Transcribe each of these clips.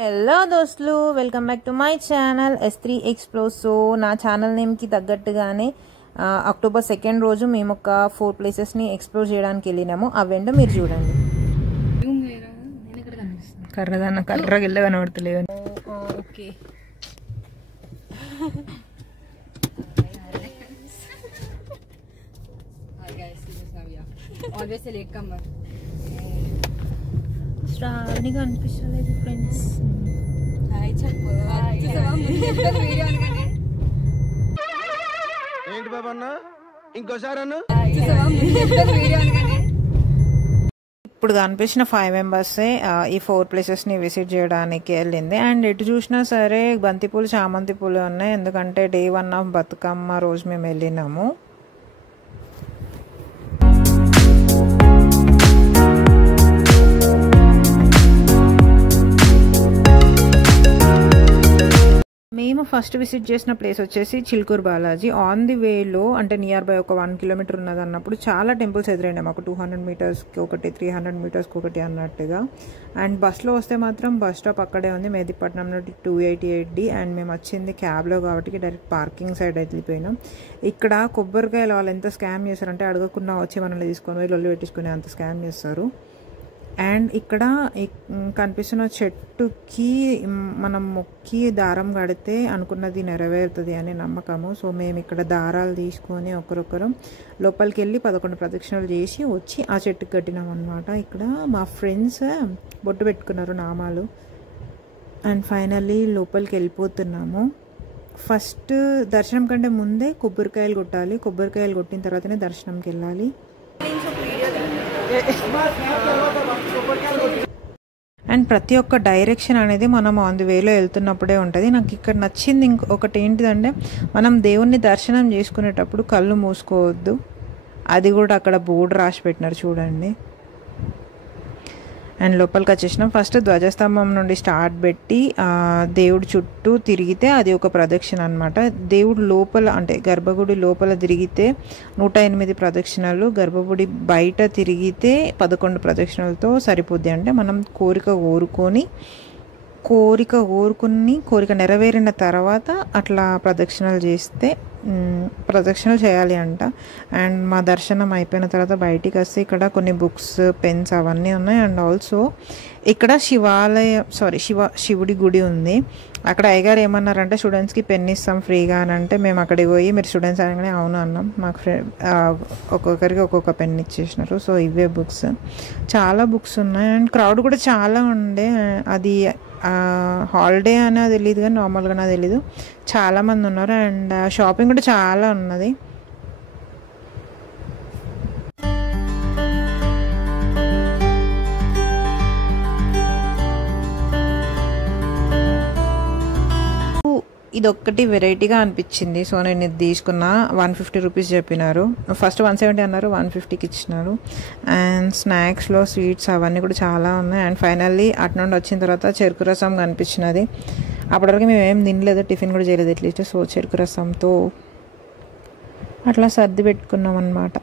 Hello దోస్తులు, welcome back to my channel S3 Explore. So నా channel నేమ్కి తగ్గట్టుగానే October 2 రోజు మేము ఒక 4 ప్లేసెస్ని ఎక్స్ప్లోర్ చేయడానికి వెళ్ళినాము. అవేంటో మీరు చూడండి. కర్రదన్న కర్రగా వెళ్ళ కనబడతలేదు. ఓకే, శ్రావణి కనిపిస్తలేదు ఫ్రెండ్స్. ఏంటి బాబా అన్న ఇంకోసారి అన్న ఇప్పుడు కనిపించిన 5 మెంబర్సే ఈ 4 ప్లేసెస్ని విజిట్ చేయడానికి వెళ్ళింది. అండ్ ఎటు చూసినా సరే బంతిపూలు, చామంతి పూలు ఉన్నాయి. ఎందుకంటే డే 1 ఆఫ్ బతుకమ్మ రోజు మేము వెళ్ళినాము. మేము ఫస్ట్ విజిట్ చేసిన ప్లేస్ వచ్చేసి చిల్కూరు బాలాజీ. ఆన్ ది వేలో అంటే నియర్ బై ఒక 1 కిలోమీటర్ ఉన్నది అన్నప్పుడు చాలా టెంపుల్స్ ఎదురైనాయి మాకు. 200 మీటర్స్కి ఒకటి, 300 మీటర్స్కి ఒకటి అన్నట్టుగా. అండ్ బస్లో వస్తే మాత్రం బస్ స్టాప్ అక్కడే ఉంది, మెహదీపట్నం నుండి 288D. అండ్ మేము వచ్చింది క్యాబ్లో కాబట్టి డైరెక్ట్ పార్కింగ్ సైడ్ వెళ్ళిపోయినాం. ఇక్కడ కొబ్బరికాయలు వాళ్ళు ఎంత స్కామ్ చేశారంటే అడగకుండా వచ్చి మనల్ని తీసుకొని పోయి లొల్లి పెట్టించుకుని అంత స్కామ్ చేస్తారు. అండ్ ఇక్కడ కనిపిస్తున్న చెట్టుకి మనం మొక్కి దారం కడితే అనుకున్నది నెరవేరుతుంది అనే నమ్మకము. సో మేము ఇక్కడ దారాలు తీసుకొని ఒకరొకరం లోపలికి వెళ్ళి 11 ప్రదక్షిణలు చేసి వచ్చి ఆ చెట్టుకి కట్టినాం అనమాట. ఇక్కడ మా ఫ్రెండ్స్ బొట్టు పెట్టుకున్నారు, నామాలు. అండ్ ఫైనల్లీ లోపలికి వెళ్ళిపోతున్నాము. ఫస్ట్ దర్శనం కంటే ముందే కొబ్బరికాయలు కొట్టాలి. కొబ్బరికాయలు కొట్టిన తర్వాతనే దర్శనంకి వెళ్ళాలి. అండ్ ప్రతి ఒక్క డైరెక్షన్ అనేది మనం ఆన్ ది వేలో వెళ్తున్నప్పుడే ఉంటుంది. నాకు ఇక్కడ నచ్చింది ఇంకొకటి ఏంటిదంటే, మనం దేవుణ్ణి దర్శనం చేసుకునేటప్పుడు కళ్ళు మూసుకోవద్దు. అది కూడా అక్కడ బోర్డు రాసి పెట్టినారు చూడండి. అండ్ లోపలికి వచ్చేసినాం. ఫస్ట్ ధ్వజస్తంభం నుండి స్టార్ట్ పెట్టి దేవుడి చుట్టూ తిరిగితే అది ఒక ప్రదక్షిణ అనమాట. దేవుడు లోపల అంటే గర్భగుడి లోపల తిరిగితే 108 ప్రదక్షిణలు, గర్భగుడి బయట తిరిగితే 11 ప్రదక్షిణలతో సరిపోద్ది. అంటే మనం కోరిక కోరిక నెరవేరిన తర్వాత అట్లా ప్రదక్షిణలు చేయాలి అంట. అండ్ మా దర్శనం అయిపోయిన తర్వాత బయటికి వస్తే ఇక్కడ కొన్ని బుక్స్, పెన్స్ అవన్నీ ఉన్నాయి. అండ్ ఆల్సో ఇక్కడ శివుడి గుడి ఉంది. అక్కడ అయ్యగారు ఏమన్నారంటే స్టూడెంట్స్కి పెన్ ఇస్తాం ఫ్రీగా అని అంటే మేము అక్కడికి పోయి మీరు స్టూడెంట్స్ అనగానే అవును అన్నాం. మాకు ఒక్కొక్కరికి ఒక్కొక్క పెన్ ఇచ్చేసినారు. సో ఇవే బుక్స్, చాలా బుక్స్ ఉన్నాయి. అండ్ క్రౌడ్ కూడా చాలా ఉండే. అది హాలిడే అని తెలియదు కానీ నార్మల్గా తెలీదు, చాలామంది ఉన్నారు. అండ్ షాపింగ్ కూడా చాలా ఉన్నది. ఇది ఒక్కటి వెరైటీగా అనిపించింది. సో నేను ఇది తీసుకున్నా. 150 రూపీస్ చెప్పినారు. ఫస్ట్ 170 అన్నారు, 150కి ఇచ్చినారు. అండ్ స్నాక్స్లో స్వీట్స్ అవన్నీ కూడా చాలా ఉన్నాయి. అండ్ ఫైనల్లీ అటు నుండి వచ్చిన తర్వాత చెరుకు రసం కనిపించినది. అప్పటివరకు మేము ఏం తినలేదు, టిఫిన్ కూడా చేయలేదు అట్లీస్ట్. సో చెరుకు రసంతో అట్లా సర్ది పెట్టుకున్నాం అనమాట.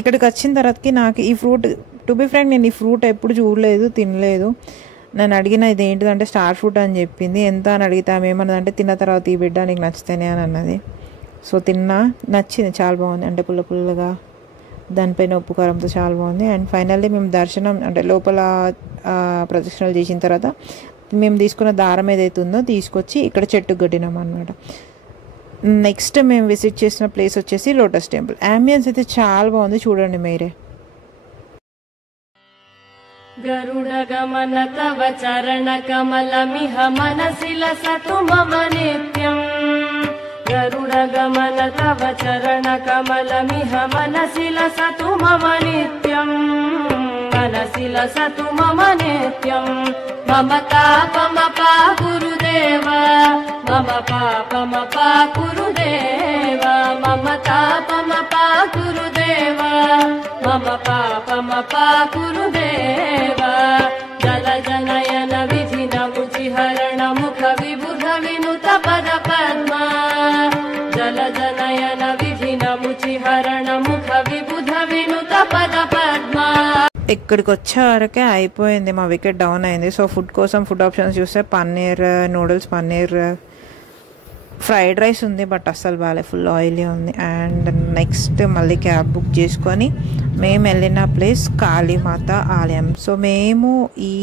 ఇక్కడికి వచ్చిన తర్వాతకి నాకు ఈ ఫ్రూట్, టు బి ఫ్రాంక్ నేను ఈ ఫ్రూట్ ఎప్పుడు చూడలేదు, తినలేదు. నేను అడిగిన ఇది ఏంటిదంటే స్టార్ ఫ్రూట్ అని చెప్పింది. ఎంత అని అడిగితే ఆమె ఏమన్నదంటే తిన్న తర్వాత ఈ బిడ్డ నీకు నచ్చితేనే అని అన్నది. సో నచ్చింది, చాలా బాగుంది. అంటే పుల్లగా దానిపైన ఉప్పు కారంతో చాలా బాగుంది. అండ్ ఫైనల్లీ మేము దర్శనం అంటే లోపల ప్రదక్షిణలు చేసిన తర్వాత మేము తీసుకున్న దారం ఏదైతే ఉందో తీసుకొచ్చి ఇక్కడ చెట్టుకు కట్టినాం అనమాట. నెక్స్ట్ మేము విజిట్ చేసిన ప్లేస్ వచ్చేసి లోటస్ టెంపుల్. అంబియన్స్ అయితే చాలా బాగుంది, చూడండి మీరే. గరుడ గమన తవ చరణ కమలమిహ మనసి లసతు మమ నిత్యం. గరుడ గమన తవ చరణ కమలమిహ మనసి లసతు మమ నిత్యం. మనసి లసతు మమ నిత్యం. మమ తాపమపా గురుదేవ, మమ పాపమపా గురుదేవ. మమ తాపమపా గురుదేవ, మమ పాపమపా గురుదేవ. జల జనయన విధి నముచి హరణ ముఖ విబుధ వినుత పద పద్మ. జల జనయన విధి నముచి హరణ ముఖ విబుధ వినుత పద పద్మ. ఇక్కడికి వచ్చే వరకే అయిపోయింది, మా వికెట్ డౌన్ అయింది. సో ఫుడ్ కోసం ఫుడ్ ఆప్షన్స్ చూస్తే paneer noodles, paneer fried rice ఉంది, బట్ అస్సలు బాగాలేదు, ఫుల్ ఆయిలీ ఉంది. అండ్ నెక్స్ట్ మళ్ళీ క్యాబ్ బుక్ చేసుకొని మేము వెళ్ళిన ప్లేస్ కాళీమాత ఆలయం. సో మేము ఈ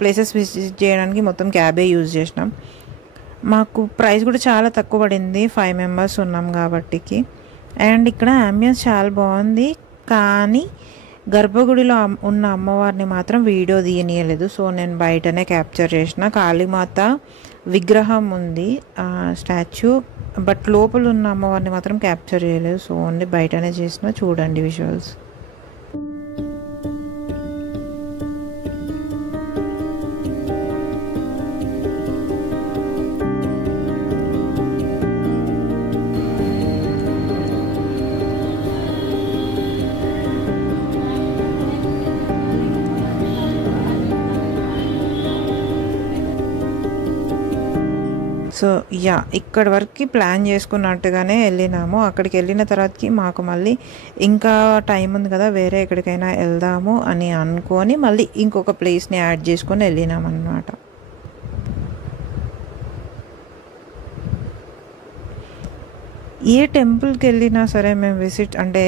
ప్లేసెస్ విజిట్ చేయడానికి మొత్తం క్యాబే యూజ్ చేసినాం. మాకు ప్రైస్ కూడా చాలా తక్కువ పడింది, 5 మెంబర్స్ ఉన్నాం కాబట్టికి. అండ్ ఇక్కడ అంబియన్స్ చాలా బాగుంది, కానీ గర్భగుడిలో ఉన్న అమ్మవారిని మాత్రం వీడియో తీయనీయలేదు. సో నేను బయటనే క్యాప్చర్ చేసిన. కాళీమాత విగ్రహం ఉంది, స్టాచ్యూ, బట్ లోపల ఉన్న అమ్మవారిని మాత్రం క్యాప్చర్ చేయలేదు. సో ఓన్లీ బయటనే చేసిన. చూడండి విజువల్స్. సో ఇక్కడి వరకు ప్లాన్ చేసుకున్నట్టుగానే వెళ్ళినాము. అక్కడికి వెళ్ళిన తర్వాతకి మాకు మళ్ళీ ఇంకా టైం ఉంది కదా, వేరే ఎక్కడికైనా వెళ్దాము అని అనుకొని మళ్ళీ ఇంకొక ప్లేస్ని యాడ్ చేసుకొని వెళ్ళినాం అన్నమాట. ఏ టెంపుల్కి వెళ్ళినా సరే మేము విజిట్ అంటే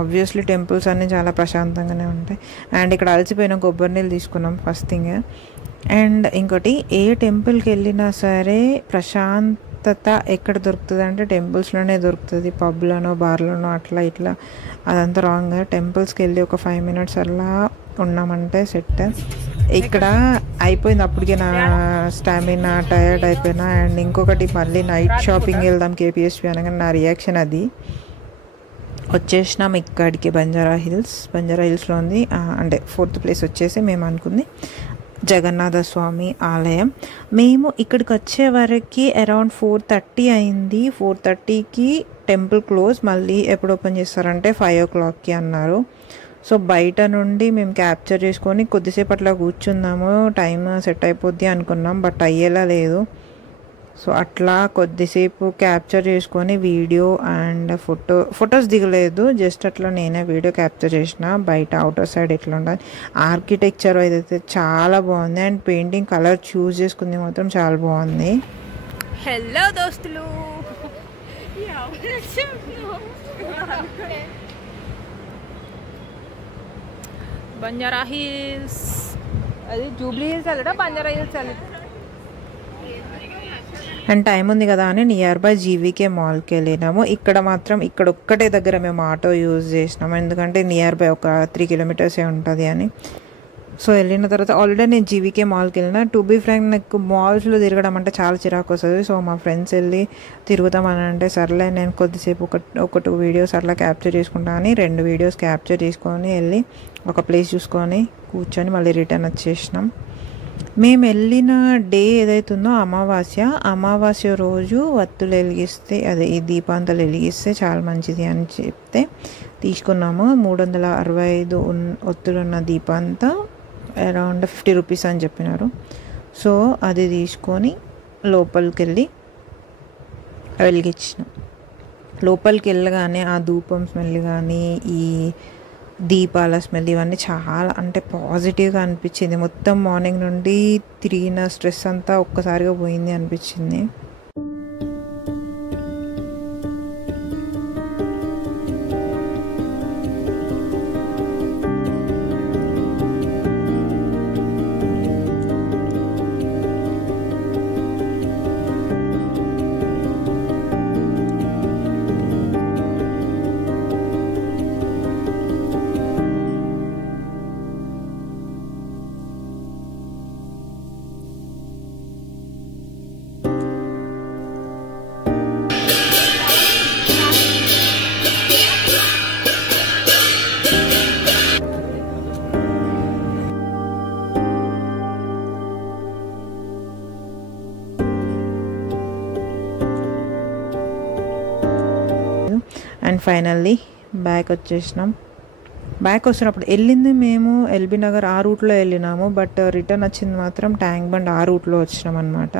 ఆబ్వియస్లీ టెంపుల్స్ అన్నీ చాలా ప్రశాంతంగానే ఉంటాయి. అండ్ ఇక్కడ అలసిపోయిన కొబ్బరి నీళ్ళు తీసుకున్నాం ఫస్ట్ థింగ్. అండ్ ఇంకోటి, ఏ టెంపుల్కి వెళ్ళినా సరే ప్రశాంతత ఎక్కడ దొరుకుతుంది అంటే టెంపుల్స్లోనే దొరుకుతుంది. పబ్లోనో బార్లోనో అట్లా ఇట్లా అదంతా రాంగ్. టెంపుల్స్కి వెళ్ళి ఒక 5 మినిట్స్ అలా ఉన్నామంటే సెట్. ఇక్కడ అయిపోయింది అప్పటికే నా స్టామినా, టైర్డ్ అయిపోయినా. అండ్ ఇంకొకటి, మళ్ళీ నైట్ షాపింగ్ వెళ్దాం కేపీఎస్పీ అనగానే నా రియాక్షన్ అది. వచ్చేసినాం ఇక్కడికి, బంజారా హిల్స్లో ఉంది. అంటే 4th ప్లేస్ వచ్చేసి మేము అనుకుంది జగన్నాథ స్వామి ఆలయం. మేము ఇక్కడికి వచ్చే వరకు అరౌండ్ 4:30 అయింది. 4:30కి టెంపుల్ క్లోజ్. మళ్ళీ ఎప్పుడు ఓపెన్ చేస్తారంటే 5 o'clockకి అన్నారు. సో బయట నుండి మేము క్యాప్చర్ చేసుకొని కొద్దిసేపు అట్లా కూర్చుందాము, టైం సెట్ అయిపోద్ది అనుకున్నాం, బట్ అయ్యేలా లేదు. సో అట్లా కొద్దిసేపు క్యాప్చర్ చేసుకొని వీడియో అండ్ ఫొటోస్ దిగలేదు, జస్ట్ అట్లా నేనే వీడియో క్యాప్చర్ చేసిన. బయట అవుటర్ సైడ్ ఎట్లా ఉండాలి, ఆర్కిటెక్చర్ అయితే చాలా బాగుంది. అండ్ పెయింటింగ్ కలర్ చూస్ చేసుకుంది మాత్రం చాలా బాగుంది. హలో దోస్తులు, బంజారా హిల్స్, అది జూబ్లీ హిల్స్ వెళ్ళడా బంజారా హిల్స్ వెళ్ళడా. అండ్ టైం ఉంది కదా అని నియర్ బై జీవీకే మాల్కి వెళ్ళినాము. ఇక్కడ మాత్రం ఇక్కడ ఒక్కటే దగ్గర మేము ఆటో యూజ్ చేసినాము, ఎందుకంటే నియర్ బై ఒక 3 kilometers ఉంటుంది అని. సో వెళ్ళిన తర్వాత ఆల్రెడీ నేను జీవీకే మాల్కి వెళ్ళిన. టు బీ ఫ్రాంక్, నాకు మాల్స్లో తిరగడం అంటే చాలా చిరాకు వస్తుంది. సో మా ఫ్రెండ్స్ వెళ్ళి తిరుగుతామని అంటే సర్లే నేను కొద్దిసేపు ఒక 2 వీడియోస్ అట్లా క్యాప్చర్ చేసుకుంటా అని 2 వీడియోస్ క్యాప్చర్ చేసుకొని వెళ్ళి ఒక ప్లేస్ చూసుకొని కూర్చొని మళ్ళీ రిటర్న్ వచ్చేసినాం. మేము వెళ్ళిన డే ఏదైతుందో అమావాస్య రోజు వత్తులు వెలిగిస్తే, అదే ఈ దీపాంతాలు వెలిగిస్తే చాలా మంచిది అని చెప్తే తీసుకున్నాము. 365 ఒత్తులున్న దీపాంత అరౌండ్ 50 rupees అని చెప్పినారు. సో అది తీసుకొని లోపలికి వెళ్ళి వెలిగించినాం. లోపలికి వెళ్ళగానే ఆ ధూపం స్మెల్ కానీ ఈ దీపాల స్మెల్ ఇవన్నీ చాలా అంటే పాజిటివ్గా అనిపించింది. మొత్తం మార్నింగ్ నుండి తిరిగిన స్ట్రెస్ అంతా ఒక్కసారిగా పోయింది అనిపించింది. అండ్ ఫైనల్లీ బ్యాక్ వచ్చేసినాం. బ్యాక్ వస్తున్నప్పుడు వెళ్ళింది మేము ఎల్బీ నగర్ ఆ రూట్లో వెళ్ళినాము, బట్ రిటర్న్ వచ్చింది మాత్రం ట్యాంక్ బండ్ ఆ రూట్లో వచ్చినాం అనమాట.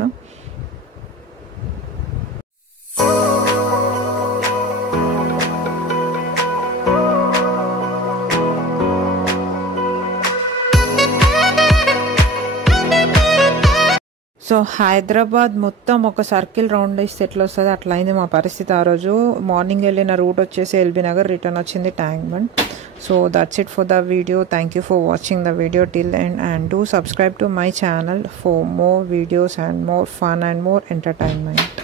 సో హైదరాబాద్ మొత్తం ఒక సర్కిల్ రౌండ్ వేస్తే ఎట్లా వస్తుంది అట్లా అయింది మా పరిస్థితి ఆ రోజు. మార్నింగ్ వెళ్ళిన రూట్ వచ్చేసి ఎల్బీ నగర్, రిటర్న్ వచ్చింది tank bund. So that's it for the video. Thank you for watching the video till end and do subscribe to my channel for more videos and more fun and more entertainment.